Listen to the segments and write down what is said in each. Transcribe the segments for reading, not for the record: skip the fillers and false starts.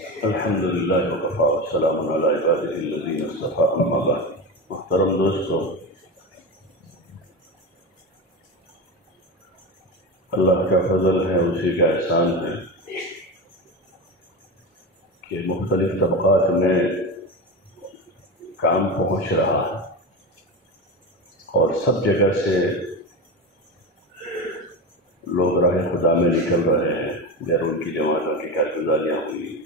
الحمد للہ وکفیٰ والسلام علی عبادہ الذین اصطفیٰ اما بعد۔ محترم دوستو، اللہ کا فضل ہے، اسی کا احسان ہے کہ مختلف طبقات میں کام پہنچ رہا ہے اور سب جگہ سے لوگ راہ خدا میں نکل رہے ہیں۔ بیرون کی جماعتوں کی کارگزاریاں ہوئی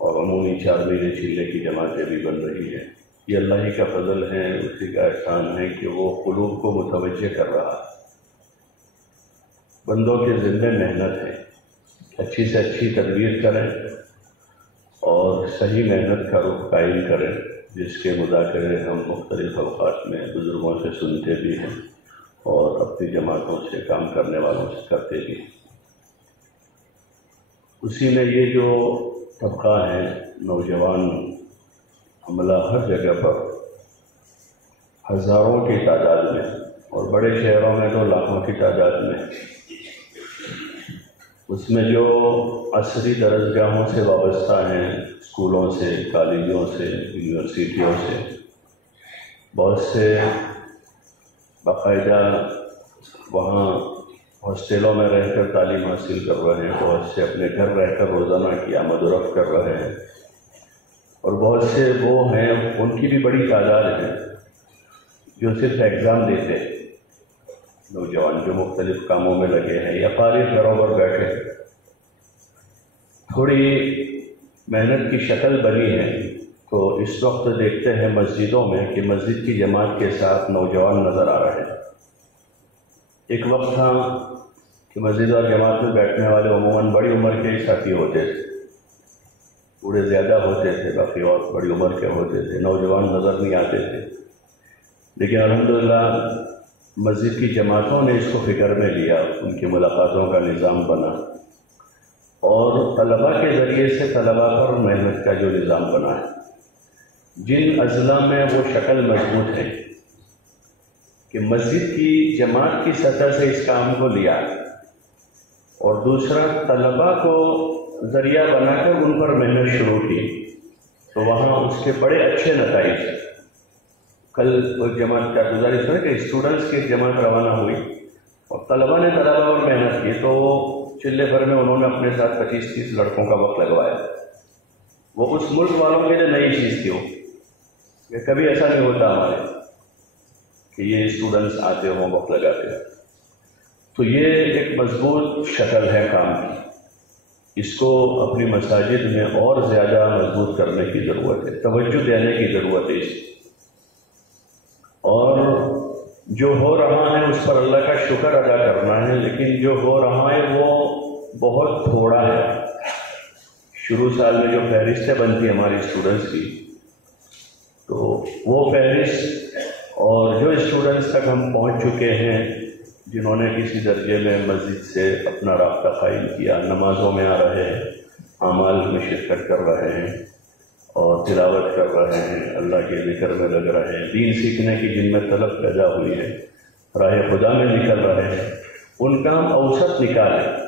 اور عمومی 4 مہینے چلے کی جماعتیں بھی بن رہی ہیں۔ یہ اللہ ہی کا فضل ہے، اسی کا احسان ہے کہ وہ قلوب کو متوجہ کر رہا ہے۔ بندوں کے ذمے محنت ہے، اچھی سے اچھی تدبیر کریں اور صحیح محنت کا رخ قائم کریں، جس کے مذاکرے ہم مختلف اوقات میں بزرگوں سے سنتے بھی ہیں اور اپنی جماعتوں سے کام کرنے والوں سے کرتے بھی ہیں۔ اسی میں یہ جو طبقہ ہے نوجوان عملہ ہر جگہ پر ہزاروں کی تعداد میں اور بڑے شہروں میں تو لاکھوں کی تعداد میں، اس میں جو عصری درسگاہوں سے وابستہ ہیں، اسکولوں سے، کالجوں سے، یونیورسٹیوں سے، بہت سے باقاعدہ وہاں ہاسٹلوں میں رہ کر تعلیم حاصل کر رہے ہیں، بہت سے اپنے گھر رہ کر روزانہ کی آمد و رفت کر رہے ہیں، اور بہت سے وہ ہیں، ان کی بھی بڑی تعداد ہے جو صرف ایگزام دیتے ہیں۔ نوجوان جو مختلف کاموں میں لگے ہیں یا فارغ گھروں پر بیٹھے ہیں، تھوڑی محنت کی شکل بنی ہے تو اس وقت دیکھتے ہیں مسجدوں میں کہ مسجد کی جماعت کے ساتھ نوجوان نظر آ رہے ہیں۔ ایک وقت تھا کہ مسجد اور جماعت میں بیٹھنے والے عموماً بڑی عمر کے ساتھی ہوتے تھے، بوڑھے زیادہ ہوتے تھے، باقی اور بڑی عمر کے ہوتے تھے، نوجوان نظر نہیں آتے تھے۔ لیکن الحمدللہ مسجد کی جماعتوں نے اس کو فکر میں لیا، ان کی ملاقاتوں کا نظام بنا اور طلباء کے ذریعے سے طلباء پر محنت کا جو نظام بنا ہے، جن اضلاع میں وہ شکل مضبوط ہے کہ مسجد کی جماعت کی سطح سے اس کام کو لیا اور دوسرا طلباء کو ذریعہ بنا کر ان پر محنت شروع کی، تو وہاں اس کے بڑے اچھے نتائج۔ کل کوئی جماعت کا گزارش ہے کہ اسٹوڈنٹس کی جماعت روانہ ہوئی اور طلباء نے طلباء پر محنت کی، تو وہ چلے بھر میں انہوں نے اپنے ساتھ 25-30 لڑکوں کا وقت لگوایا۔ وہ اس ملک والوں کے لیے نئی چیز تھی، کہ کبھی ایسا نہیں ہوتا ہمارے کہ یہ اسٹوڈنٹس آتے ہوں وقت لگاتے ہیں۔ تو یہ ایک مضبوط شکل ہے کام کی، اس کو اپنی مساجد میں اور زیادہ مضبوط کرنے کی ضرورت ہے، توجہ دینے کی ضرورت ہے اس کی، اور جو ہو رہا ہے اس پر اللہ کا شکر ادا کرنا ہے، لیکن جو ہو رہا ہے وہ بہت تھوڑا ہے۔ شروع سال میں جو فہرستیں بنتی ہیں ہماری اسٹوڈنٹس کی، تو وہ فہرست اور جو اسٹوڈنٹس تک ہم پہنچ چکے ہیں، جنہوں نے کسی درجے میں مسجد سے اپنا رابطہ قائم کیا، نمازوں میں آ رہے ہیں، اعمال میں شرکت کر رہے ہیں اور تلاوت کر رہے ہیں، اللہ کے ذکر میں لگ رہے ہیں، دین سیکھنے کی جن میں طلب پیدا ہوئی ہے، راہ خدا میں نکل رہے ہیں، ان کا ہم اوسط نکالیں۔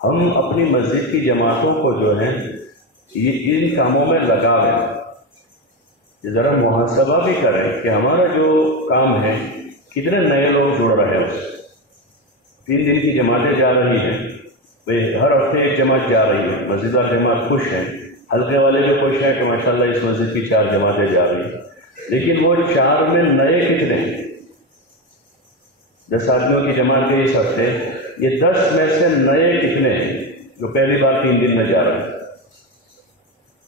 ہم اپنی مسجد کی جماعتوں کو جو ہے یہ ان کاموں میں لگاویں، ذرا محاسبہ بھی کریں کہ ہمارا جو کام ہے کتنے نئے لوگ جڑ رہے ہیں۔ اس 3 دن کی جماعتیں جا رہی ہیں، ہر ہفتے ایک جماعت جا رہی ہے، مسجد اور جماعت خوش ہیں، حلقے والے جو خوش ہیں کہ ماشاءاللہ اس مسجد کی 4 جماعتیں جا رہی ہیں، لیکن وہ 4 میں نئے کتنے ہیں؟ 10 آدمیوں کی جماعت گئی اس ہفتے، یہ 10 میں سے نئے کتنے ہیں جو پہلی بار 3 دن میں جا رہے ہیں؟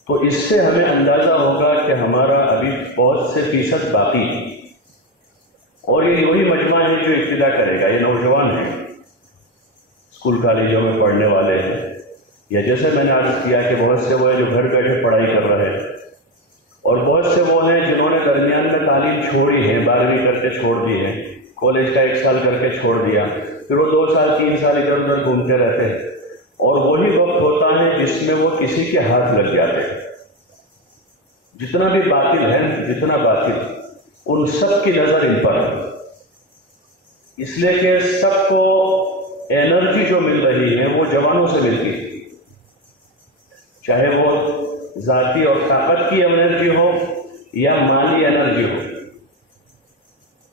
تو اس سے ہمیں اندازہ ہوگا کہ ہمارا ابھی بہت سے فیصد باقی ہے، اور یہ وہی مجمع ہے جو ابتدا کرے گا۔ یہ نوجوان ہیں، اسکول کالجوں میں پڑھنے والے ہیں، یا جیسے میں نے عرض کیا کہ بہت سے وہ ہیں جو گھر بیٹھے پڑھائی کر رہے ہیں، اور بہت سے وہ ہیں جنہوں نے درمیان میں تعلیم چھوڑی ہے، 12ویں کرتے چھوڑ دی ہے، کالج کا 1 سال کر کے چھوڑ دیا، پھر وہ 2 سال 3 سال ادھر ادھر گھومتے رہتے ہیں، اور وہی وقت ہوتا ہے جس میں وہ کسی کے ہاتھ لگ جاتے ہیں۔ جتنا بھی باطل ہے، جتنا باطل، ان سب کی نظر ان پر ہے، اس لیے کہ سب کو انرجی جو مل رہی ہے وہ جوانوں سے ملتی ہے۔ چاہے وہ ذاتی اور طاقت کی انرجی ہو یا مالی انرجی ہو،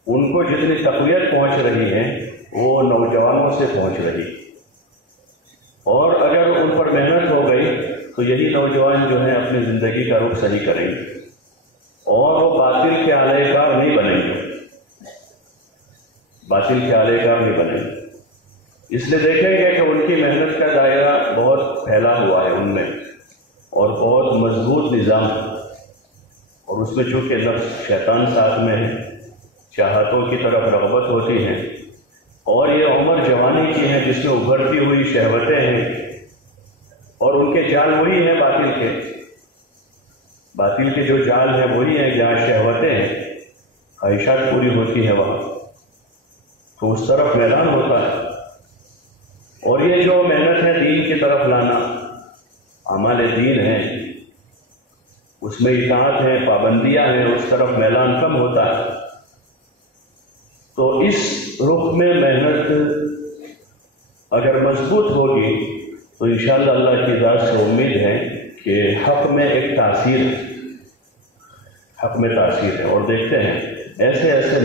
ان کو جتنی تقویت پہنچ رہی ہے وہ نوجوانوں سے پہنچ رہی، اور اگر ان پر محنت ہو گئی تو یہی نوجوان جو ہیں اپنی زندگی کا رخ صحیح کریں گے اور وہ باطل کے آلے کار نہیں بنیں گے، باطل کے آلے کار نہیں بنیں گے۔ اس لیے دیکھیں گے کہ ان کی محنت کا دائرہ بہت پھیلا ہوا ہے ان میں، اور بہت مضبوط نظام ہے، اور اس میں چونکہ نفس شیطان ساتھ میں ہے، چاہتوں کی طرف رغبت ہوتی ہے، اور یہ عمر جوانی کی ہے جس میں ابھرتی ہوئی شہوتیں ہیں، اور ان کے جال وہی ہیں باطل کے جو جال ہیں وہی ہیں جہاں شہوتیں ہیں، خواہشات پوری ہوتی ہیں وہاں، تو اس طرف میدان ہوتا ہے۔ اور یہ جو محنت ہے دین کی طرف لانا، اعمال دین ہیں، اس میں اطاعت ہے، پابندیاں ہیں، اس طرف میلان کم ہوتا ہے۔ تو اس رخ میں محنت اگر مضبوط ہوگی تو انشاءاللہ اللہ کی ذات سے امید ہے کہ حق میں ایک تاثیر ہے، اور دیکھتے ہیں ایسے ایسے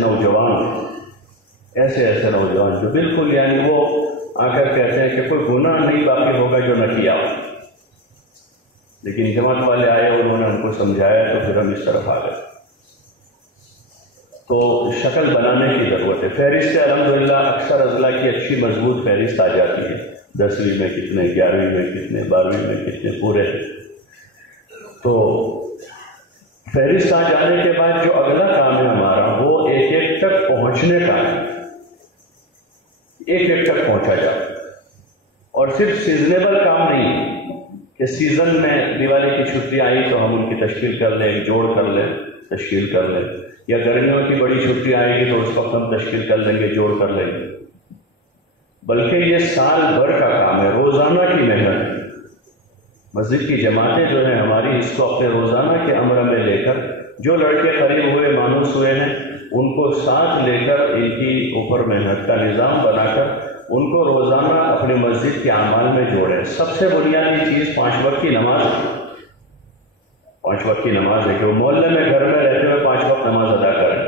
نوجوان جو بالکل یعنی وہ آ کر کہتے ہیں کہ کوئی گناہ نہیں باقی ہوگا جو نہ کیا ہو، لیکن جماعت والے آئے، انہوں نے ہم کو سمجھایا تو پھر ہم اس طرف آ گئے۔ تو شکل بنانے کی ضرورت ہے۔ فہرست الحمدللہ اکثر اضلاع کی اچھی مضبوط فہرست آ جاتی ہے، 10ویں میں کتنے، 11ویں میں کتنے، 12ویں میں کتنے پورے۔ تو فہرست آ جانے کے بعد جو اگلا کام ہے ہمارا وہ ایک ایک تک پہنچنے کا ہے، ایک ایک تک پہنچا جائے، اور صرف سیزنیبل کام نہیں کہ سیزن میں دیوالی کی چھٹی آئی تو ہم ان کی تشکیل کر لیں، جوڑ کر لیں، تشکیل کر لیں، یا گرمیوں کی بڑی چھٹی آئے گی تو اس وقت ہم تشکیل کر لیں گے، جوڑ کر لیں گے، بلکہ یہ سال بھر کا کام ہے، روزانہ کی محنت۔ مسجد کی جماعتیں جو ہیں ہماری، اس کو اپنے روزانہ کے امر میں لے کر، جو لڑکے قریب ہوئے، مانوس ہوئے ہیں، ان کو ساتھ لے کر ان کی اوپر محنت کا نظام بنا کر ان کو روزانہ اپنی مسجد کے اعمال میں جوڑیں۔ سب سے بنیادی چیز 5 وقت کی نماز ہے، 5 وقت کی نماز ہے کہ وہ محلے میں گھر میں رہتے ہوئے 5 وقت نماز ادا کریں۔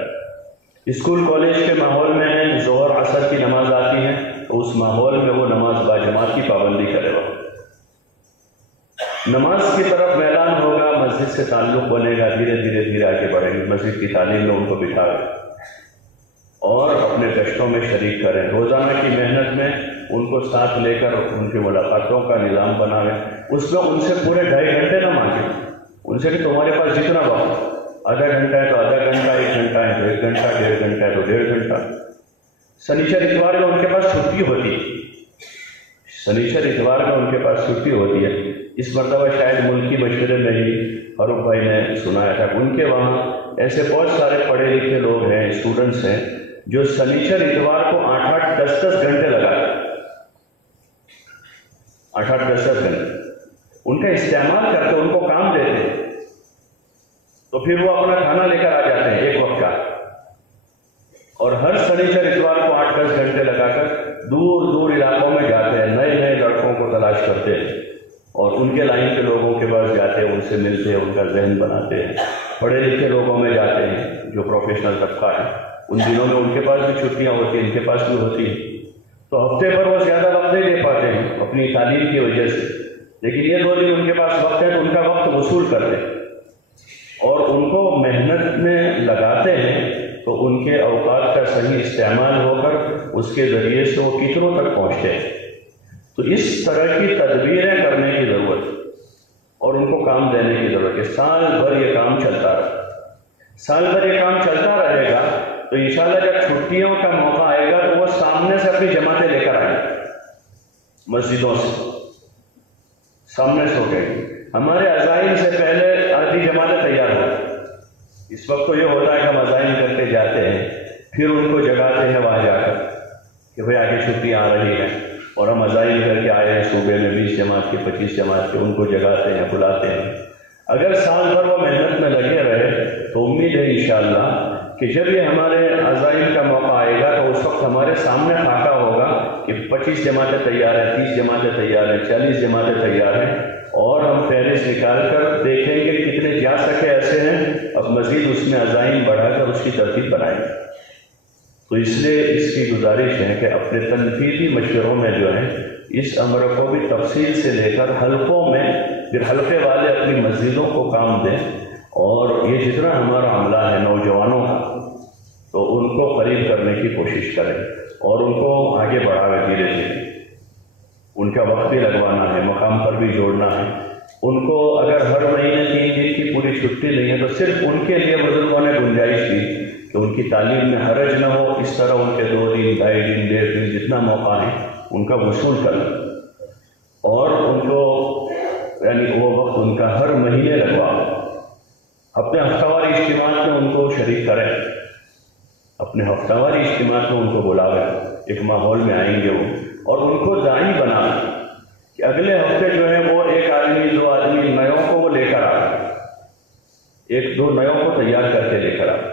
اسکول کالج کے ماحول میں ظہر عصر کی نماز آتی ہے تو اس ماحول میں وہ نماز باجماعت کی پابندی کرے گا، نماز کی طرف میلان ہوگا، مسجد سے تعلق بنے گا، دھیرے دھیرے آگے بڑھیں گے، مسجد کی تعلیم میں ان کو بٹھا گئے اور اپنے گشتوں میں شریک کریں، روزانہ کی محنت میں ان کو ساتھ لے کر ان کی ملاقاتوں کا نظام بنائیں۔ اس میں ان سے پورے 2.5 گھنٹے نہ مانگیں، ان سے کہ تمہارے پاس جتنا وقت، آدھا گھنٹہ ہے تو آدھا گھنٹہ، 1 گھنٹہ ہے تو 1 گھنٹہ، 1.5 گھنٹہ ہے تو 1.5 گھنٹہ۔ سنیچر اتوار میں ان کے پاس چھٹی ہوتی ہے، سنیچر اتوار میں ان کے پاس چھٹی ہوتی ہے۔ اس مرتبہ شاید ملکی مشورے میں ہی فاروق بھائی نے سنایا تھا، ان کے وہاں ایسے بہت سارے پڑھے لکھے لوگ ہیں، اسٹوڈنٹس ہیں، جو سنیچر اتوار کو 8-8 10-10 گھنٹے لگاتے، 8-8 10-10 گھنٹے ان کا استعمال کرتے، ان کو کام دیتے، تو پھر وہ اپنا کھانا لے کر آ جاتے ہیں 1 وقت کا، اور ہر سنیچر اتوار کو 8-10 گھنٹے لگا کر دور دور علاقوں میں جاتے ہیں، نئے نئے لڑکوں کو تلاش کرتے ہیں اور ان کے لائن کے لوگوں کے پاس جاتے ہیں، ان سے ملتے ہیں، ان کا ذہن بناتے ہیں۔ پڑھے لکھے لوگوں میں جاتے ہیں جو پروفیشنل طبقہ ہے، ان دنوں میں ان کے پاس بھی چھٹیاں ہوتی ہیں، ان کے پاس بھی ہوتی ہیں، تو ہفتے پر وہ زیادہ وقت نہیں دے پاتے ہیں اپنی تعلیم کی وجہ سے، لیکن یہ 2 دن ان کے پاس وقت ہے تو ان کا وقت وصول کرتے ہیں اور ان کو محنت میں لگاتے ہیں، تو ان کے اوقات کا صحیح استعمال ہو کر اس کے ذریعے سے وہ کتنوں تک پہنچتے ہیں۔ تو اس طرح کی تدبیریں کرنے کی ضرورت اور ان کو کام دینے کی ضرورت ہے۔ سال بھر یہ کام چلتا رہے گا تو انشاءاللہ جب چھٹیوں کا موقع آئے گا تو وہ سامنے سے اپنی جماعتیں لے کر آئیں، مسجدوں سے سامنے سے ہو گئی۔ ہمارے عزائم سے پہلے آدھی جماعتیں تیار ہو، اس وقت تو یہ ہوتا ہے کہ ہم عزائم کر کے جاتے ہیں، پھر ان کو جگاتے ہیں وہاں جا کر کہ بھئی آگے چھٹیاں آ رہی ہیں، اور ہم عزائم کر کے آئے ہیں صوبے میں 20 جماعت کے 25 جماعت کے، ان کو جگاتے ہیں، بلاتے ہیں۔ اگر سال بھر وہ محنت میں لگے رہے تو امید ہے انشاءاللہ کہ جب یہ ہمارے عزائم کا موقع آئے گا تو اس وقت ہمارے سامنے خاکہ ہوگا کہ 25 جماعتیں تیار ہیں، 30 جماعتیں تیار ہیں، 40 جماعتیں تیار ہیں، اور ہم فہرست سے نکال کر دیکھیں گے کتنے جا سکے ایسے ہیں، اب مزید اس میں عزائم بڑھا کر اس کی ترتیب بنائیں گے۔ تو اس لیے اس کی گزارش ہے کہ اپنے تنفیذی مشوروں میں جو ہے اس امر کو بھی تفصیل سے لے کر حلقوں میں، پھر حلقے والے اپنی مسجدوں کو کام دیں، اور یہ جتنا ہمارا عملہ ہے نوجوانوں کا، تو ان کو قریب کرنے کی کوشش کریں اور ان کو آگے بڑھاوے دھیرے دھیرے۔ ان کا وقت بھی لگوانا ہے، مقام پر بھی جوڑنا ہے۔ ان کو اگر ہر مہینے 3 دن کی پوری چھٹی نہیں ہے تو صرف ان کے لیے بزرگوں نے گنجائش دی کہ ان کی تعلیم میں حرج نہ ہو، اس طرح ان کے 2 دن، 2.5 دن، 1.5 دن جتنا موقع ہے ان کا وصول کریں، اور ان کو یعنی وہ وقت ان کا ہر مہینے لگواؤ۔ اپنے ہفتہ واری اجتماعات میں ان کو شریک کریں، اپنے ہفتہ واری اجتماعات میں ان کو بلاویں، ایک ماحول میں آئیں گے وہ، اور ان کو داعی بنائیں کہ اگلے ہفتے جو ہے وہ 1 آدمی 2 آدمی نیوں کو وہ لے کر آئے، 1-2 نیوں کو تیار کر کے لے کر آئے،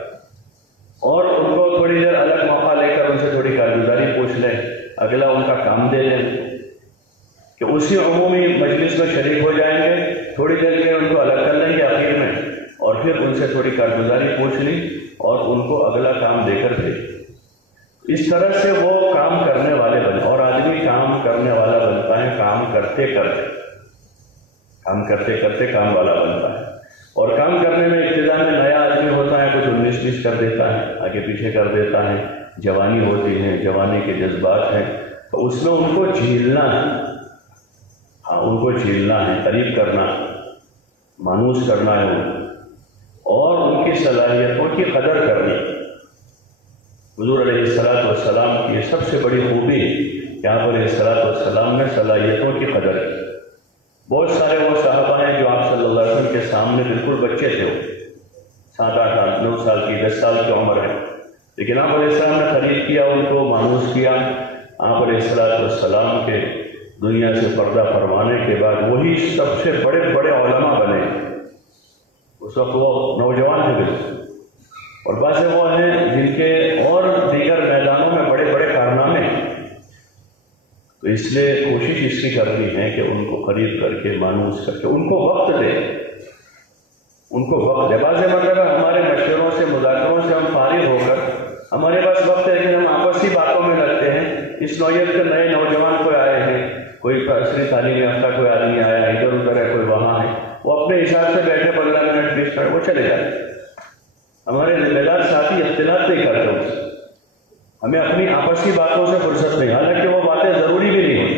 اور ان کو تھوڑی دیر الگ موقع لے کر ان سے تھوڑی کارگزاری پوچھ لیں، اگلا ان کا کام دے دیں کہ اسی عمومی مجلس میں شریک ہو جائیں گے، تھوڑی دیر کے ان کو الگ کر لیں گے آخر میں، اور پھر ان سے تھوڑی کارگزاری پوچھ لی اور ان کو اگلا کام دے کر بھیج۔ اس طرح سے وہ کام کرنے والے بنے، اور آدمی کام کرنے والا بنتا ہے کام کرتے کرتے، کام کرتے کرتے کام والا بنتا ہے۔ اور کام کرنے میں ابتدا میں نیا آدمی ہوتا ہے، کچھ 19-20 کر دیتا ہے، آگے پیچھے کر دیتا ہے، جوانی ہوتی ہے، جوانی کے جذبات ہیں، تو اس میں ان کو جھیلنا ہے، ہاں ان کو جھیلنا ہے، قریب کرنا، مانوس کرنا ہے ان کو، اور ان کی صلاحیتوں کی قدر کرنی۔ حضور علیہ السلام کی یہ سب سے بڑی خوبی ہے کہ آپ علیہ السلام نے صلاحیتوں کی قدر کی۔ بہت سارے وہ صحابہ ہیں جو آپ صلی اللہ علیہ وسلم کے سامنے بالکل بچے تھے، وہ 7-8 سال 9 سال کی 10 سال کی عمر ہے، لیکن آپ علیہ السلام نے قریب کیا، ان کو مانوس کیا۔ آپ علیہ السلام کے دنیا سے پردہ فرمانے کے بعد وہی سب سے بڑے بڑے علماء بنے، اس وقت وہ نوجوان تھے بالکل، اور بعض وہ ہیں جن کے اور دیگر میدانوں میں بڑے بڑے کارنامے ہیں۔ تو اس لیے کوشش اس کی کرنی ہے کہ ان کو قریب کر کے، مانوس کر کے، ان کو وقت دے، ان کو وقت دے۔ بعض مرتبہ ہمارے مشوروں سے، مذاکروں سے ہم فارغ ہو کر، ہمارے پاس وقت ہے لیکن ہم آپسی باتوں میں لگتے ہیں۔ اس نوعیت کے نئے نوجوان کوئی آئے ہیں، کوئی عصری تعلیم یافتہ کوئی آدمی آیا ہے، ادھر ادھر ہے، کوئی وہاں ہے، وہ اپنے حساب سے بیٹھے 15 منٹ 20 منٹ وہ چلے جاتے۔ ہمارے ذمہ دار ساتھی اختلاط نہیں کرتے اس سے، ہمیں اپنی آپسی باتوں سے فرصت نہیں، حالانکہ وہ باتیں ضروری بھی نہیں ہوتی،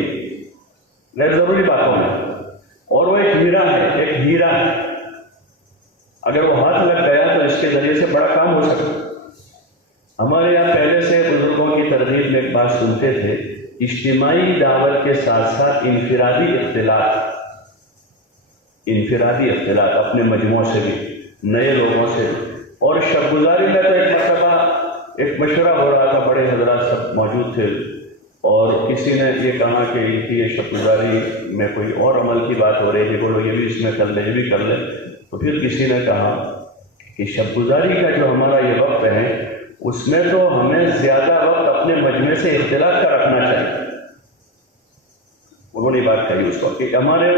غیر ضروری باتوں میں، اور وہ ایک ہیرا ہے، ایک ہیرا ہے، اگر وہ ہاتھ لگ گیا تو اس کے ذریعے سے بڑا کام ہو سکتا۔ ہمارے یہاں پہلے سے بزرگوں کی ترغیب میں ایک بات سنتے تھے، اجتماعی دعوت کے ساتھ ساتھ انفرادی اختلاط اپنے مجموعوں سے بھی، نئے لوگوں سے بھی۔ اور شب گزاری میں تو ایک مرتبہ ایک مشورہ ہو رہا تھا، بڑے حضرات سب موجود تھے، اور کسی نے یہ کہا کہ یہ شب گزاری میں کوئی اور عمل کی بات ہو رہی ہے، بولو یہ بھی اس میں کر لیں، یہ بھی کر لیں۔ تو پھر کسی نے کہا کہ شب گزاری کا جو ہمارا یہ وقت ہے، اس میں تو ہمیں زیادہ وقت اپنے مجمع سے اختلاط کا رکھنا چاہیے۔ انہوں نے بات کہی اس وقت کہ ہمارے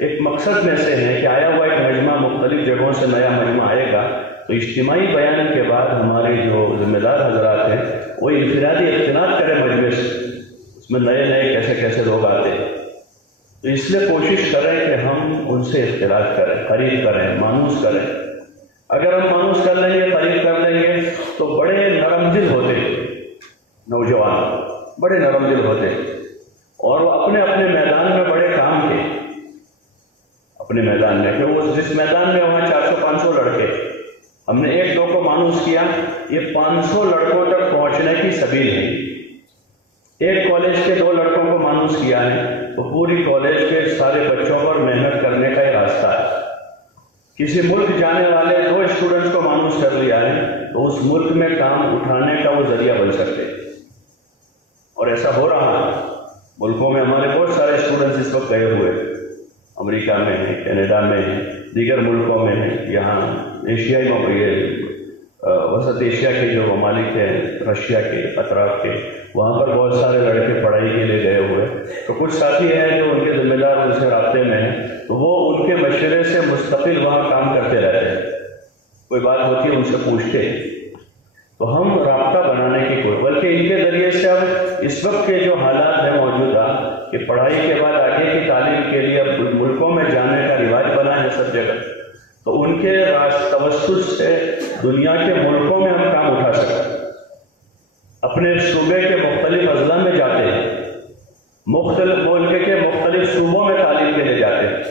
ایک مقصد میں سے ہے کہ آیا ہوا ایک مجمع مختلف جگہوں سے نیا مجمع آئے گا، تو اجتماعی بیان کے بعد ہمارے جو ذمہ دار حضرات ہیں وہ انفرادی اختلاط کریں مجمع سے، اس میں نئے نئے کیسے کیسے لوگ آتے ہیں۔ تو اس لیے کوشش کریں کہ ہم ان سے اختلاط کریں، قریب کریں، مانوس کریں۔ اگر ہم مانوس کر لیں گے، قریب کر لیں گے، تو بڑے نرم دل ہوتے نوجوان، بڑے نرم دل ہوتے، اور وہ اپنے اپنے میدان میں بڑے کام کے، اپنے میدان میں، کہ وہ جس میدان میں وہاں 400-500 لڑکے، ہم نے 1-2 کو مانوس کیا، یہ 500 لڑکوں تک پہنچنے کی سبیل ہے۔ ایک کالج کے 2 لڑکوں کو مانوس کیا ہے تو پوری کالج کے سارے بچوں پر محنت کرنے کا یہ راستہ ہے۔ کسی ملک جانے والے 2 اسٹوڈنٹس کو مانوس کر لیا ہے تو اس ملک میں کام اٹھانے کا وہ ذریعہ بن سکتے، اور ایسا ہو رہا ہے ملکوں میں۔ ہمارے بہت سارے اسٹوڈنٹس اس وقت گئے ہوئے، امریکہ میں ہیں، کینیڈا میں ہیں، دیگر ملکوں میں ہیں، یہاں ایشیائی وسط ایشیا کے جو ممالک ہیں، رشیا کے اطراف کے، وہاں پر بہت سارے لڑکے پڑھائی کے لیے گئے ہوئے۔ تو کچھ ساتھی ہیں جو ان کے ذمہ دار ان سے رابطے میں ہیں، تو وہ ان کے کے مشورے سے مستقل وہاں کام کرتے رہتے ہیں، کوئی بات ہوتی ہے ان سے پوچھتے ہیں، تو ہم رابطہ بنانے کی کوئی، بلکہ ان کے ذریعے سے اب اس وقت کے جو حالات ہیں موجودہ کہ پڑھائی کے بعد آگے کی تعلیم کے لیے اب ملکوں میں جانے کا رواج بنا ہے سب جگہ، تو ان کے توسط سے دنیا کے ملکوں میں ہم کام اٹھا سکتے ہیں، اپنے صوبے کے مختلف اضلاع میں جاتے ہیں، مختلف ملک کے مختلف صوبوں میں تعلیم کے لیے جاتے ہیں،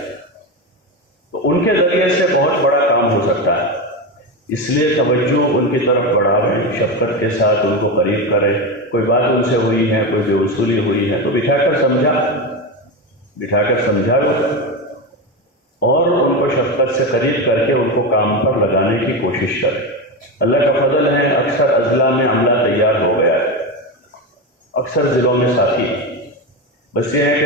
تو ان کے ذریعے سے بہت بڑا کام ہو سکتا ہے۔ اس لیے توجہ ان کی طرف بڑھاویں، شفقت کے ساتھ ان کو قریب کریں، کوئی بات ان سے ہوئی ہے، کوئی بے وصولی ہوئی ہے تو بٹھا کر سمجھا اور ان کو شفقت سے قریب کر کے ان کو کام پر لگانے کی کوشش کریں۔ اللہ کا فضل ہے، اکثر اضلاع میں عملہ تیار ہو گیا ہے، اکثر ضلعوں میں ساتھی، بس یہ ہے کہ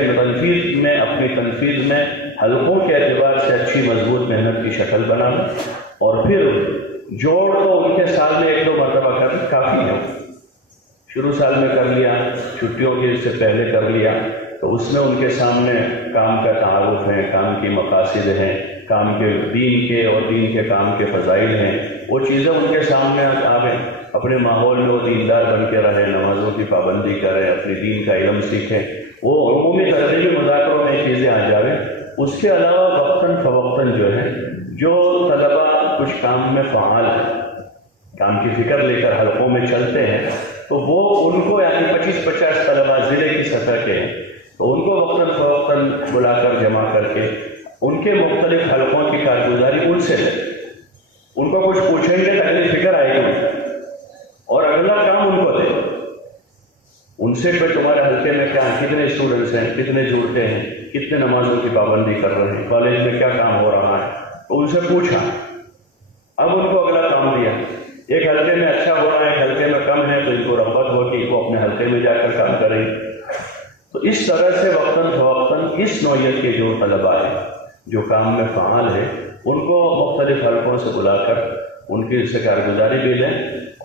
اپنی تنفیذ میں حلقوں کے اعتبار سے اچھی مضبوط محنت کی شکل بنانا، اور پھر جوڑ تو ان کے سال میں 1-2 مرتبہ کرنا کافی ہے۔ شروع سال میں کر لیا، چھٹیوں کے سے پہلے کر لیا، تو اس میں ان کے سامنے کام کا تعارف ہے، کام کی مقاصد ہیں، کام کے دین کے اور دین کے کام کے فضائل ہیں، وہ چیزیں ان کے سامنے آویں، اپنے ماحول میں وہ دیندار بن کے رہیں، نمازوں کی پابندی کریں، اپنے دین کا علم سیکھیں، وہ عمومی ترتیبی مذاکروں میں چیزیں آ جاویں۔ اس کے علاوہ وقتاً فوقتاً جو طلبہ کچھ کام میں فعال ہیں، کام کی فکر لے کر حلقوں میں چلتے ہیں، تو وہ ان کو یعنی 25-50 طلبہ ضلع کی سطح کے ہیں، تو ان کو وقتاً فوقتاً بلا کر جمع کر کے ان کے مختلف حلقوں کی کارگزاری ان سے لیں، ان کو کچھ پوچھیں گے تو اگلی فکر آئے گی اور اگلا کام ان کو دیں، ان سے کہ تمہارے حلقے میں کیا، کتنے اسٹوڈنٹس ہیں، کتنے جڑتے ہیں، کتنے نمازوں کی پابندی کر رہے ہیں، کالج میں کیا کام ہو رہا ہے، تو ان سے پوچھا، اب ان کو اگلا کام دیا، ایک حلقے میں اچھا ہو رہا ہے، ایک حلقے میں کم ہے، تو ان کو رغبت ہو کہ وہ اپنے حلقے میں جا کر کام کریں۔ تو اس طرح سے وقتاً فوقتاً اس نوعیت کے جو طلباء ہیں جو کام میں فعال ہیں، ان کو مختلف حلقوں سے بلا کر ان کی سے کارگزاری بھی لیں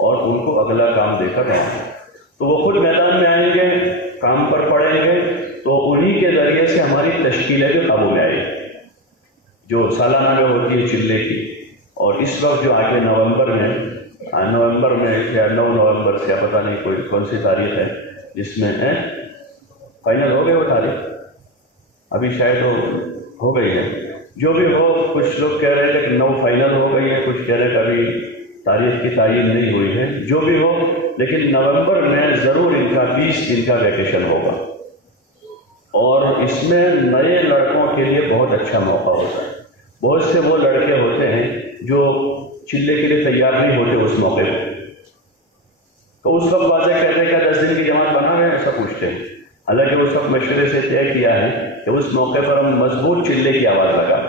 اور ان کو اگلا کام دے کر آئیں، تو وہ خود میدان میں آئیں گے، کام پر پڑیں گے، تو انہی کے ذریعے سے ہماری تشکیلیں بھی قابو میں آئی جو سالانہ میں ہوتی ہے چلے کی، اور اس وقت جو آگے نومبر میں یا 9 نومبر سے پتہ نہیں کون سی تاریخ ہے جس میں فائنل ہو گئے، وہ تاریخ ابھی شاید ہو گئی ہے، جو بھی ہو، کچھ لوگ کہہ رہے تھے کہ 9 فائنل ہو گئی ہے، کچھ کہہ رہے کہ ابھی تاریخ کی تعین نہیں ہوئی ہے، جو بھی ہو، لیکن نومبر میں ضرور ان کا 20 دن کا ویکیشن ہوگا، اور اس میں نئے لڑکوں کے لیے بہت اچھا موقع ہوتا ہے۔ بہت سے وہ لڑکے ہوتے ہیں جو چلے کے لیے تیار نہیں ہوتے اس موقع پہ، تو اس وقت واضح کہتے ہیں کہ 10 دن کی جماعت بنا رہے ہیں، ایسا پوچھتے ہیں، حالانکہ اس وقت مشورے سے طے کیا ہے کہ اس موقع پر ہم مضبوط چلے کی آواز لگا،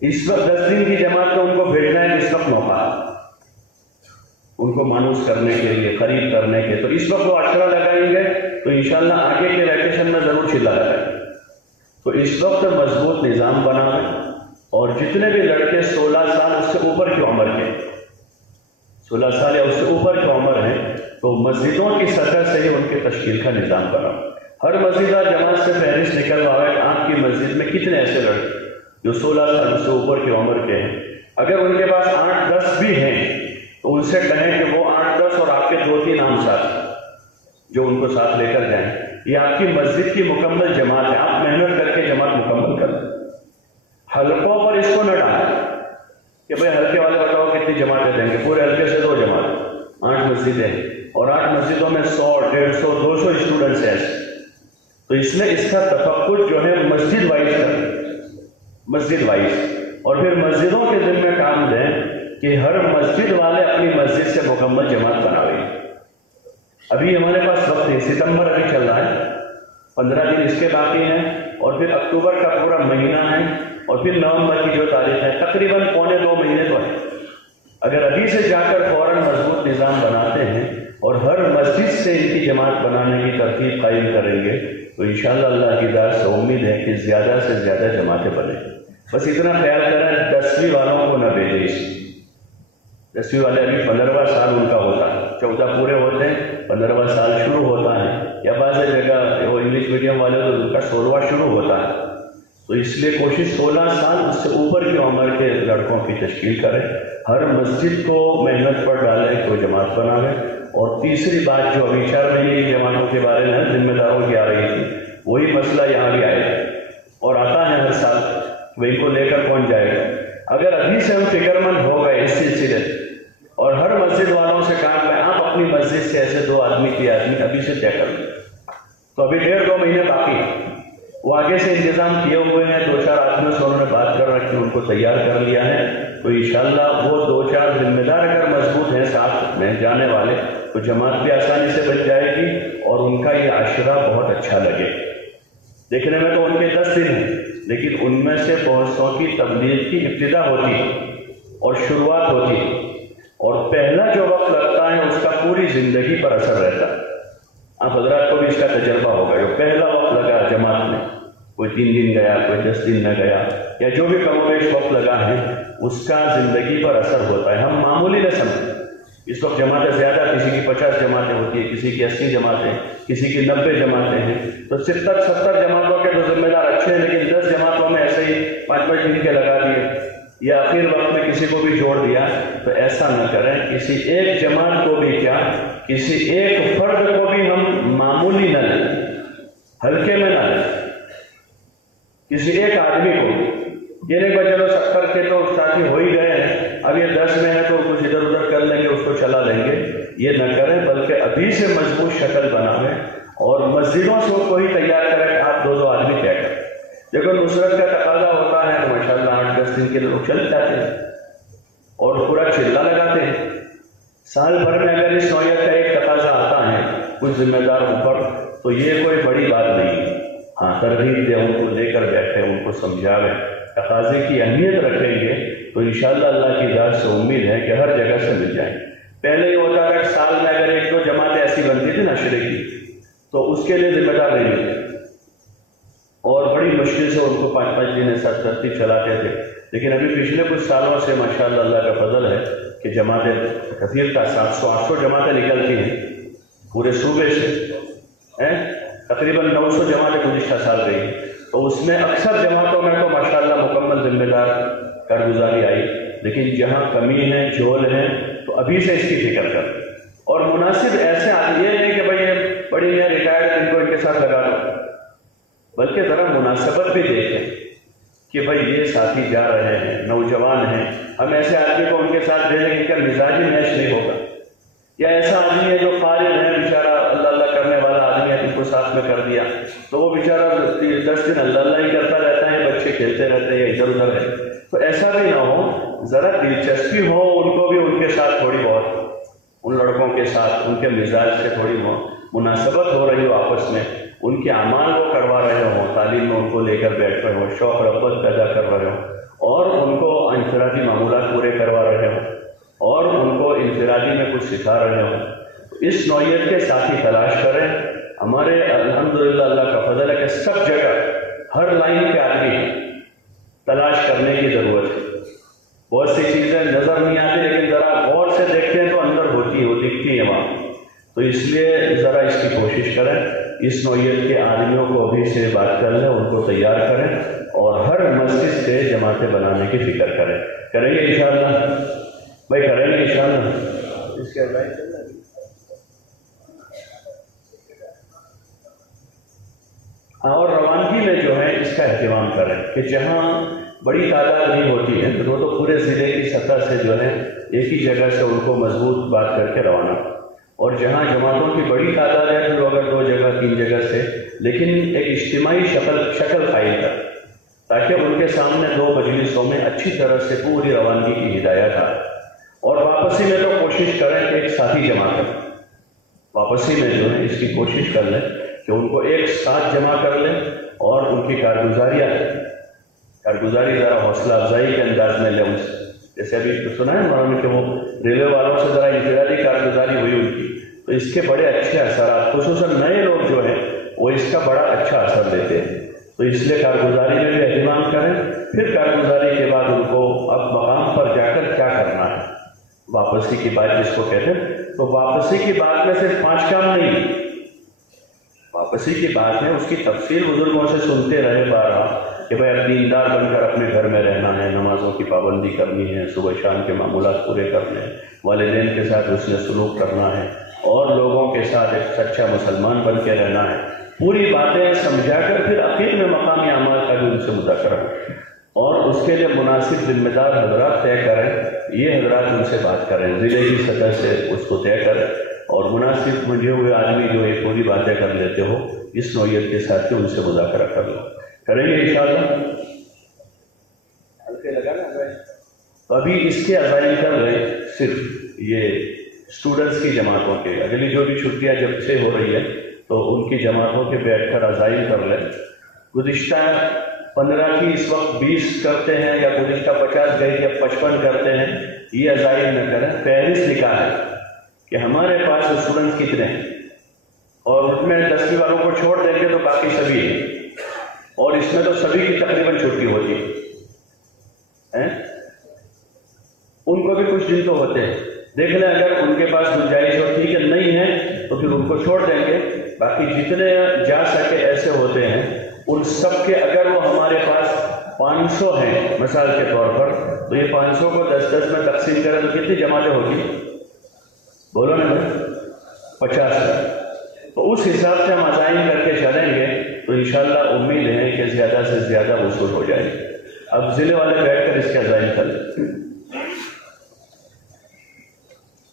اس وقت 10 دن کی جماعت کو ان کو بھیجنا ہے، اس وقت موقع ہے ان کو مانوس کرنے کے لیے، قریب کرنے کے، تو اس وقت وہ اشرا لگائیں گے تو انشاءاللہ آگے کے ویکیشن میں ضرور چلا لگائیں گے۔ تو اس وقت مضبوط نظام بنائیں، اور جتنے بھی لڑکے 16 سال اس سے اوپر کی عمر کے، 16 سال یا اس سے اوپر کی عمر ہیں، تو مسجدوں کی سطح سے ہی ان کے تشکیل کا نظام بنا، ہر مسجد اور جماعت سے فہرست نکلوایا کہ آپ کی مسجد میں کتنے ایسے لڑکے جو 16 سال سے اوپر کی عمر کے ہیں، اگر ان کے پاس 8-10 بھی ہیں تو ان سے کہیں کہ وہ 8-10 اور آپ کے 2-3 عام ساتھ جو ان کو ساتھ لے کر جائیں، یہ آپ کی مسجد کی مکمل جماعت ہے، آپ محنت کر کے جماعت مکمل کر دیں، حلقوں پر اس کو نہ ڈالیں کہ بھئی حلقے والے بتاؤ کتنی جماعتیں دیں گے، پورے حلقے سے 2 جماعت، 8 مسجدیں، اور 8 مسجدوں میں 100, 150, 200 اسٹوڈنٹس ہیں، تو اس میں اس کا تفقد جو ہے مسجد وائز کریں، مسجد وائز، اور پھر مسجدوں کے ذمہ کام دیں کہ ہر مسجد والے اپنی مسجد سے مکمل جماعت بناویں۔ ابھی ہمارے پاس وقت ہے، ستمبر ابھی چل رہا ہے، 15 دن اس کے باقی ہیں، اور پھر اکتوبر کا پورا مہینہ ہے، اور پھر نومبر کی جو تاریخ ہے، تقریباً 1.25 مہینے تو ہے۔ اگر ابھی سے جا کر فوراً مضبوط نظام بناتے ہیں اور ہر مسجد سے ان کی جماعت بنانے کی ترتیب قائم کریں گے تو انشاءاللہ اللہ کی ذات سے امید ہے کہ زیادہ سے زیادہ جماعتیں بنیں۔ بس اتنا خیال کریں 10ویں والوں کو نہ بھیجیں، اس 10ویں والے ابھی 15واں سال ان کا ہوتا ہے، 14 پورے ہوتے ہیں، 15واں سال شروع ہوتا ہے، یا بعض جگہ وہ انگلش میڈیم والے تو ان کا 16واں شروع ہوتا ہے، تو اس لیے کوشش 16 سال اس سے اوپر کی عمر کے لڑکوں کی تشکیل کریں، ہر مسجد کو محنت پر ڈالیں تو جماعت بنائیں۔ اور تیسری بات جو ابھی 4 مہینے کی جماعتوں کے بارے میں ذمہ داروں کی آ رہی تھی، وہی مسئلہ یہاں بھی آئے گا اور آتا ہے ہر سال، وہ ان کو لے کر کون جائے گا؟ اگر ابھی سے ہم فکر مند ہو گئے اس سلسلے اور ہر مسجد والوں سے کہا کہ آپ اپنی مسجد سے ایسے 2 آدمی 3 آدمی ابھی سے طے کر لیں، تو ابھی 1.5-2 مہینے باقی ہیں، وہ آگے سے انتظام کیے ہوئے ہیں، 2-4 آدمیوں سے انہوں نے بات کر رکھی، ان کو تیار کر لیا ہے، تو انشاءاللہ وہ 2-4 ذمہ دار اگر مضبوط ہیں ساتھ میں جانے والے تو جماعت بھی آسانی سے بن جائے گی اور ان کا یہ عشرہ بہت اچھا لگے۔ دیکھنے میں تو ان کے 10 دن ہیں، لیکن ان میں سے بہت سو کی تبلیغ کی ابتدا ہوتی ہے اور شروعات ہوتی ہے، اور پہلا جو وقت لگتا ہے اس کا پوری زندگی پر اثر رہتا ہے۔ آپ حضرات کو بھی اس کا تجربہ ہوگا، جو پہلا وقت لگا جماعت میں، کوئی 3 دن گیا، کوئی 10 دن نہ گیا، یا جو بھی کم و بیش وقت لگا ہے اس کا زندگی پر اثر ہوتا ہے۔ ہم معمولی نہ سمجھیں، اس وقت جماعتیں زیادہ، کسی کی 50 جماعتیں ہوتی ہیں، کسی کی 80 جماعتیں، کسی کی 90 جماعتیں ہیں، تو 70 جماعتوں کے تو ذمہ دار اچھے ہیں، لیکن 10 جماعتوں میں ایسے ہی 5-5 دن کے لگا دیے یا آخر وقت میں کسی کو بھی جوڑ دیا، تو ایسا نہ کریں۔ کسی ایک جماعت کو بھی کیا، کسی ایک فرد کو بھی ہم معمولی نہ لیں، ہلکے میں نہ لیں، کسی ایک آدمی کو یہ نہیں کہ چلو 70 کے تو ساتھی ہو ہی گئے ہیں، اب یہ 10 میں ہے تو کچھ ادھر ادھر کر لیں گے، اس کو چلا لیں گے، یہ نہ کریں، بلکہ ابھی سے مضبوط شکل بنائیں اور مسجدوں سے کو ہی تیار کریں۔ آپ 2-2 آدمی طے کریں، لیکن نصرت کا تقاضا ہوتا ہے تو ماشاءاللہ 8-10 دن کے لوگ چل جاتے ہیں اور پورا چلہ لگاتے ہیں۔ سال بھر میں اگر اس نوعیت کا ایک تقاضا آتا ہے کچھ ذمہ داروں پر تو یہ کوئی بڑی بات نہیں ہے۔ ہاں، ترغیب دیں، ان کو لے کر بیٹھیں، ان کو سمجھاویں، تقاضے کی اہمیت رکھیں گے تو انشاءاللہ اللہ کی ذات سے امید ہے کہ ہر جگہ سے مل جائیں۔ پہلے یہ ہوتا تھا کہ سال میں اگر 1-2 جماعتیں ایسی بنتی تھی عشرے کی تو اس کے لیے ذمہ دار نہیں ہوتے اور بڑی مشکل سے ان کو 5-5 دن ایسا ترتیب چلاتے تھے، لیکن ابھی پچھلے کچھ سالوں سے ماشاءاللہ اللہ کا فضل ہے کہ جماعتیں کثیر کا 700-800 جماعتیں نکلتی ہیں پورے صوبے سے، تقریباً 900 جماعتیں گزشتہ سال گئی، تو اس میں اکثر جماعتوں میں تو ماشاءاللہ مکمل ذمہ دار کارگزاری آئی، لیکن جہاں کمی ہے، جھول ہے، تو ابھی سے اس کی فکر کر اور مناسب ایسے آدمی، یہ نہیں کہ بھائی یہ بڑی میں ریٹائرڈ ان کو ان کے ساتھ لگا دو، بلکہ ذرا مناسبت بھی دیکھیں کہ بھائی یہ ساتھی جا رہے ہیں، نوجوان ہیں، ہم ایسے آدمی کو ان کے ساتھ بھیجیں کہ ان کا مزاجی میچ نہیں ہوگا، یا ایسا آدمی ہے جو فارغ ہے بیچارہ، اللہ اللہ کرنے والا آدمی ہے، ان کو ساتھ میں کر دیا تو وہ بیچارہ 10 دن اللہ اللہ ہی کرتا رہتا ہے، بچے کھیلتے رہتے ہیں یا ادھر ادھر ہے، تو ایسا بھی نہ ہو، ذرا دلچسپی ہو ان کو بھی ان کے ساتھ تھوڑی بہت، ان لڑکوں کے ساتھ ان کے مزاج سے تھوڑی مناسبت ہو رہی ہو، آپس میں ان کے اعمال کو کروا رہے ہوں، تعلیم میں ان کو لے کر بیٹھ رہے ہوں، شوق رغبت پیدا کر رہے ہوں اور ان کو انفرادی معمولات پورے کروا رہے ہوں اور ان کو انفرادی میں کچھ سکھا رہے ہوں، اس نوعیت کے ساتھی تلاش کریں۔ ہمارے الحمدللہ اللہ کا فضل ہے کہ سب جگہ ہر لائن کے آدمی تلاش کرنے کی ضرورت ہے۔ بہت سی چیزیں نظر نہیں آتی لیکن ذرا غور سے دیکھتے ہیں تو اندر ہوتی ہو دکھتی ہے وہاں، تو اس لیے ذرا اس کی کوشش کریں، اس نوعیت کے آدمیوں کو ابھی سے بات کر لیں، ان کو تیار کریں اور ہر مسجد سے جماعتیں بنانے کی فکر کریں گے انشاءاللہ بھائی، کریں گے انشاءاللہ۔ اس کے اور روانگی میں جو ہے اس کا اہتمام کریں کہ جہاں بڑی تعداد نہیں ہوتی ہے تو پورے ضلع کی سطح سے جو ہے ایک ہی جگہ سے ان کو مضبوط بات کر کے روانہ، اور جہاں جماعتوں کی بڑی تعداد ہے تو اگر 2 جگہ 3 جگہ سے، لیکن ایک اجتماعی شکل قائم کر تاکہ ان کے سامنے 2 مجلسوں میں اچھی طرح سے پوری روانگی کی ہدایت آئے، اور واپسی میں تو کوشش کریں کہ ایک ساتھی جمع کریں، واپسی میں جو ہے اس کی کوشش کر لیں کہ ان کو ایک ساتھ جمع کر لیں اور ان کی کارگزاری ذرا حوصلہ افزائی کے انداز میں لیں ان سے، جیسے ابھی تو سنا ہے انہوں نے کہ وہ ریلوے والوں سے ذرا انفرادی کارگزاری ہوئی ان کی، تو اس کے بڑے اچھے اثرات، خصوصاً نئے لوگ جو ہیں وہ اس کا بڑا اچھا اثر دیتے ہیں، تو اس لیے کارگزاری میں بھی اہتمام کریں۔ پھر کارگزاری کے بعد ان کو اب مقام پر جا کر کیا کرنا ہے، واپسی کی بات جس کو کہتے ہیں، تو واپسی کی بات میں صرف 5 کام نہیں، واپسی کی بات ہے اس کی تفصیل بزرگوں سے سنتے رہے بارہ، کہ بھائی اب دیندار بن کر اپنے گھر میں رہنا ہے، نمازوں کی پابندی کرنی ہے، صبح شام کے معمولات پورے کرنے ہیں، والدین کے ساتھ حسن سلوک کرنا ہے، اور لوگوں کے ساتھ ایک سچا مسلمان بن کے رہنا ہے، پوری باتیں سمجھا کر پھر اخیر میں مقامی اعمال کا بھی ان سے مذاکرہ، اور اس کے لیے مناسب ذمہ دار حضرات طے کریں، یہ حضرات ان سے بات کریں، ضلع کی سطح سے اس کو طے کریں، اور مناسب منجھے ہوئے آدمی جو یہ پوری باتیں کر لیتے ہو اس نوعیت کے ساتھ کہ ان سے مذاکرہ کر لو، کریں گے انشاءاللہ۔ ہلکے لگانا ہے تو ابھی اس کے عزائم کر رہے صرف یہ اسٹوڈنٹس کی جماعتوں کے، اگلی جو بھی چھٹیاں جب سے ہو رہی ہے تو ان کی جماعتوں کے بیٹھ کر عزائم کر لیں۔ گزشتہ 15 کی اس وقت 20 کرتے ہیں، یا گزشتہ 50 گئے کہ اب 55 کرتے ہیں، یہ عزائم نہ کریں، فہرست لکھا ہے کہ ہمارے پاس اسٹوڈنٹس کتنے ہیں، اور اس میں 10ویں والوں کو چھوڑ دیں گے تو باقی سبھی ہیں، اور اس میں تو سبھی کی تقریباً چھٹی ہوتی ہے، ان کو بھی کچھ دن تو ہوتے ہیں، دیکھ لیں اگر ان کے پاس گنجائش ہو ٹھیک ہے، نہیں ہے تو پھر ان کو چھوڑ دیں گے، باقی جتنے جا سکے ایسے ہوتے ہیں ان سب کے، اگر وہ ہمارے پاس 500 ہیں مثال کے طور پر، تو یہ 500 کو 10-10 میں تقسیم کریں تو کتنی جماعتیں ہوگی؟ بولو نا 50۔ تو اس حساب سے ہم عزائم کر کے چلیں گے تو انشاءاللہ امید ہے کہ زیادہ سے زیادہ وصول ہو جائے گی۔ اب ضلع والے بیٹھ کر اس کے عزائم کر لیں،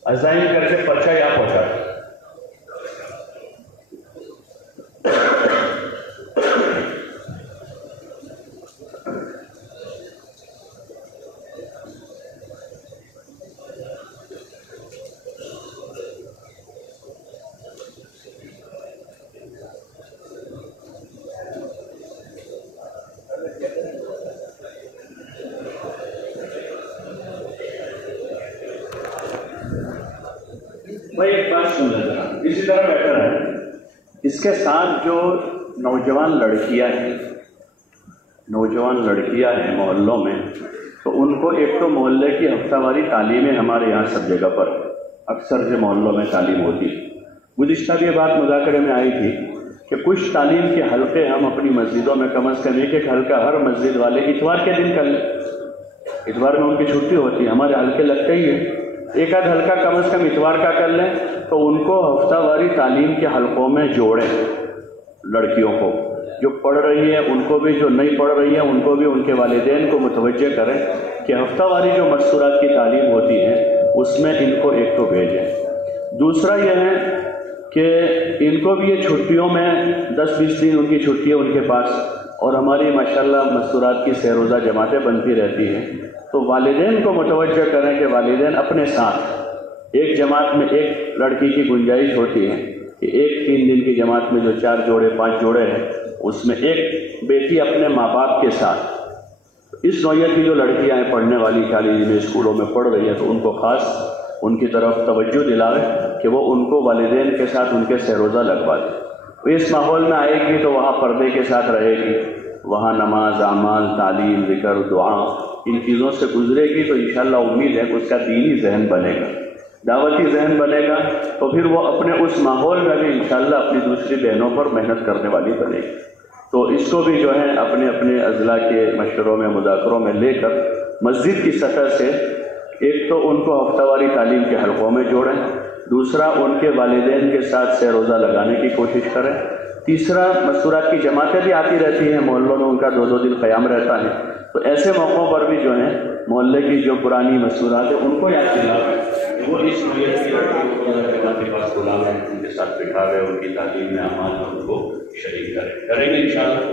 عزائم کر کے پرچہ یا پہنچا۔ بھائی ایک بات سن لیں ذرا، اسی طرح بیٹر ہے، اس کے ساتھ جو نوجوان لڑکیاں ہیں محلوں میں، تو ان کو ایک تو محلے کی ہفتہ واری تعلیمیں ہمارے یہاں سب جگہ پر اکثر جو محلوں میں تعلیم ہوتی ہے، گزشتہ بھی یہ بات مذاکرے میں آئی تھی کہ کچھ تعلیم کے حلقے ہم اپنی مسجدوں میں کم از کم ایک حلقہ ہر مسجد والے اتوار کے دن کر لیں، اتوار میں ان کی چھٹی ہوتی ہے، ہمارے حلقے لگتے ہی ہیں، ایک آدھ حلقہ کم از کم اتوار کا کر لیں، تو ان کو ہفتہ واری تعلیم کے حلقوں میں جوڑیں، لڑکیوں کو جو پڑھ رہی ہیں ان کو بھی، جو نہیں پڑھ رہی ہیں ان کو بھی، ان کے والدین کو متوجہ کریں کہ ہفتہ واری جو مستورات کی تعلیم ہوتی ہے اس میں ان کو ایک تو بھیجیں۔ دوسرا یہ ہے کہ ان کو بھی یہ چھٹیوں میں 10-20 دن ان کی چھٹی ہے ان کے پاس، اور ہماری ماشاءاللہ مستورات کی سہ روزہ جماعتیں بنتی رہتی ہیں، تو والدین کو متوجہ کریں کہ والدین اپنے ساتھ ایک جماعت میں ایک لڑکی کی گنجائش ہوتی ہے کہ ایک 3 دن کی جماعت میں جو 4 جوڑے 5 جوڑے ہیں اس میں ایک بیٹی اپنے ماں باپ کے ساتھ، اس نوعیت کی جو لڑکیاں ہیں پڑھنے والی کالج میں اسکولوں میں پڑھ رہی ہیں تو ان کو خاص ان کی طرف توجہ دلاویں کہ وہ ان کو والدین کے ساتھ ان کے سہ روزہ لگوا دیں۔ وہ اس ماحول میں آئے گی تو وہاں پردے کے ساتھ رہے گی، وہاں نماز، اعمال، تعلیم، ذکر، دعا، ان چیزوں سے گزرے گی تو انشاءاللہ امید ہے کہ اس کا دینی ذہن بنے گا، دعوتی ذہن بنے گا، تو پھر وہ اپنے اس ماحول میں بھی انشاءاللہ اپنی دوسری بہنوں پر محنت کرنے والی بنے گی۔ تو اس کو بھی جو ہے اپنے اپنے اضلاع کے مشوروں میں، مذاکروں میں لے کر مسجد کی سطح سے ایک تو ان کو ہفتہ واری تعلیم کے حلقوں میں جوڑیں، دوسرا ان کے والدین کے ساتھ سہ روزہ لگانے کی کوشش کریں، تیسرا مستورات کی جماعتیں بھی آتی رہتی ہیں محلوں میں، ان کا 2-2 دن قیام رہتا ہے، تو ایسے موقعوں پر بھی جو ہے محلے کی جو پرانی مستورات ہیں ان کو یاد دلاویں، وہ اس نوعیت کی جماعت کے پاس بلاویں، ان کے ساتھ بٹھاویں، ان کی تعلیم میں اعمال میں ان کو شریک کریں گے انشاءاللہ۔